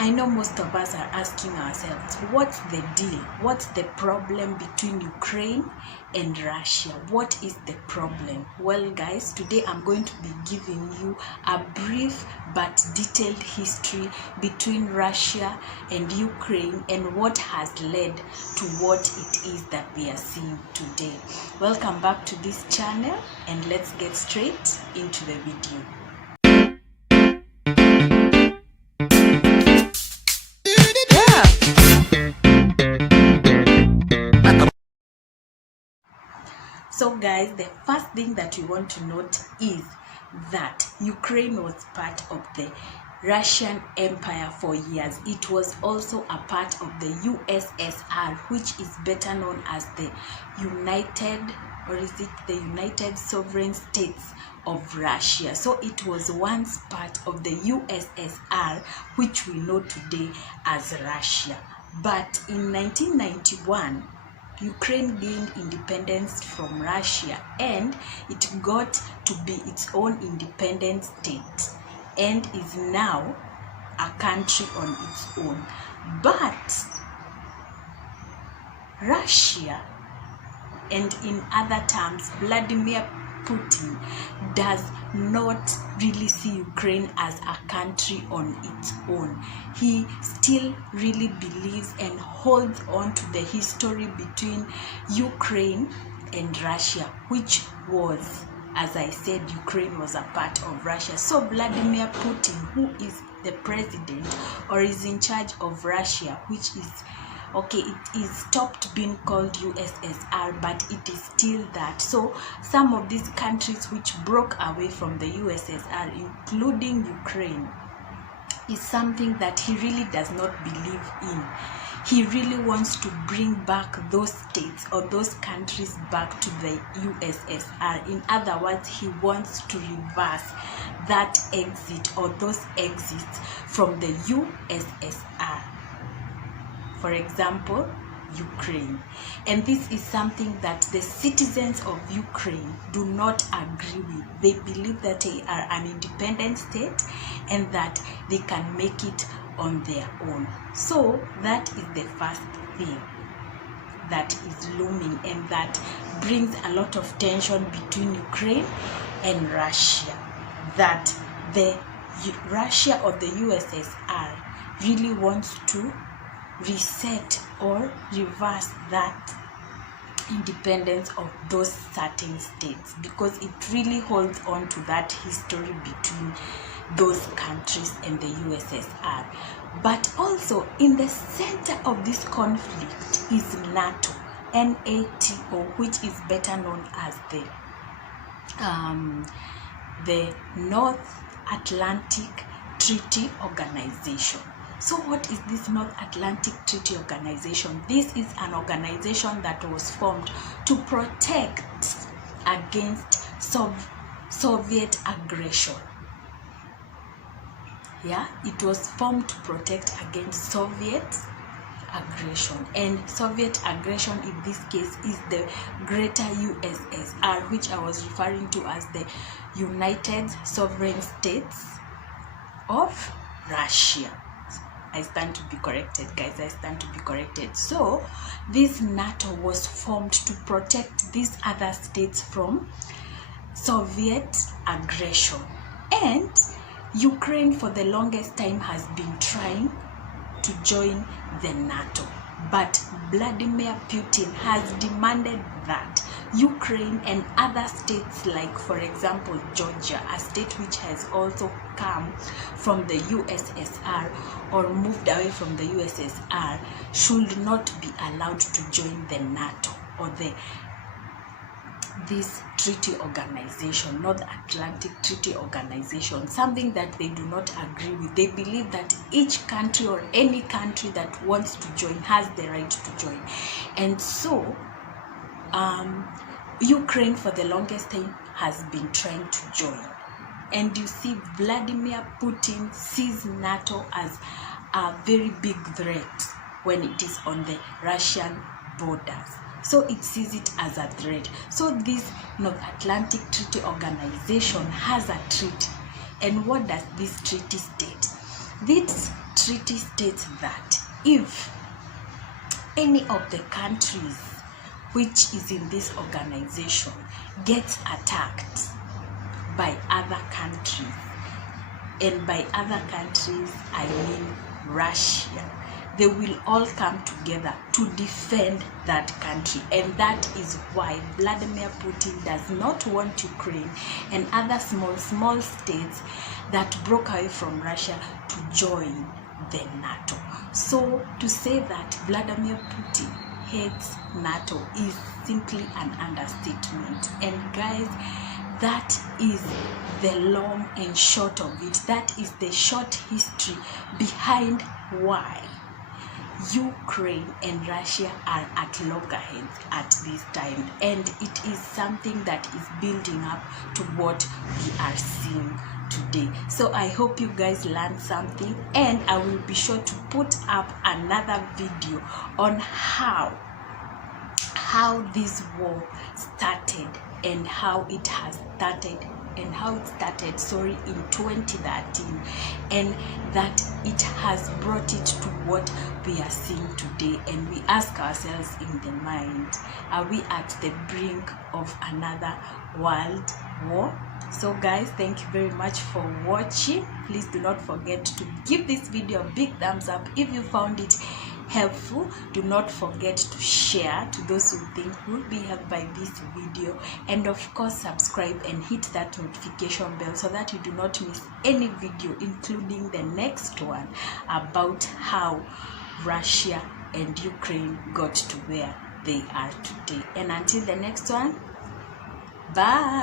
I know most of us are asking ourselves, what's the deal? What's the problem between Ukraine and Russia? What is the problem? Well, guys, today I'm going to be giving you a brief but detailed history between Russia and Ukraine and what has led to what it is that we are seeing today. Welcome back to this channel, and let's get straight into the video. So guys, the first thing that you want to note is that Ukraine was part of the Russian Empire for years. It was also a part of the USSR, which is better known as the United Sovereign States of Russia. So it was once part of the USSR, which we know today as Russia. But in 1991, Ukraine gained independence from Russia and it got to be its own independent state and is now a country on its own. But Russia, and in other terms, Vladimir Putin, does not really see Ukraine as a country on its own. He still really believes and holds on to the history between Ukraine and Russia, which was, as I said, Ukraine was a part of Russia. So Vladimir Putin, who is the president or is in charge of Russia, which is it is stopped being called USSR, but it is still that. So some of these countries which broke away from the USSR, including Ukraine, is something that he really does not believe in. He really wants to bring back those states or those countries back to the USSR. In other words, he wants to reverse that exit or those exits from the USSR. For example, Ukraine. And this is something that the citizens of Ukraine do not agree with. They believe that they are an independent state and that they can make it on their own. So that is the first thing that is looming and that brings a lot of tension between Ukraine and Russia. That the Russia or the USSR really wants to reset or reverse that independence of those certain states, because it really holds on to that history between those countries and the USSR. But also in the center of this conflict is NATO, NATO, which is better known as the North Atlantic Treaty Organization. So what is this North Atlantic Treaty Organization? This is an organization that was formed to protect against Soviet aggression. Yeah, it was formed to protect against Soviet aggression. And Soviet aggression in this case is the greater USSR, which I was referring to as the United Sovereign States of Russia. I stand to be corrected, guys. I stand to be corrected. So this NATO was formed to protect these other states from Soviet aggression. And Ukraine for the longest time has been trying to join the NATO. But Vladimir Putin has demanded that Ukraine and other states, like for example Georgia, a state which has also come from the USSR or moved away from the USSR, should not be allowed to join the NATO or this treaty organization, North Atlantic Treaty Organization, something that they do not agree with. They believe that each country or any country that wants to join has the right to join. And so Ukraine for the longest time has been trying to join. And you see, Vladimir Putin sees NATO as a very big threat when it is on the Russian borders. So it sees it as a threat. So this North Atlantic Treaty Organization has a treaty. And what does this treaty state? This treaty states that if any of the countries which is in this organization gets attacked by other countries, and by other countries I mean Russia, they will all come together to defend that country. And that is why Vladimir Putin does not want Ukraine and other small states that broke away from Russia to join the NATO. So to say that Vladimir Putin hates NATO is simply an understatement. And guys, that is the long and short of it. That is the short history behind why Ukraine and Russia are at loggerheads at this time, and it is something that is building up to what we are seeing today. So I hope you guys learned something, and I will be sure to put up another video on how this war started and how it started in 2013, and that it has brought it to what we are seeing today. And we ask ourselves in the mind, are we at the brink of another world war? So guys, thank you very much for watching. Please do not forget to give this video a big thumbs up if you found it helpful. Do not forget to share to those who think will be helped by this video, and of course subscribe and hit that notification bell so that you do not miss any video, including the next one about how Russia and Ukraine got to where they are today. And until the next one, bye.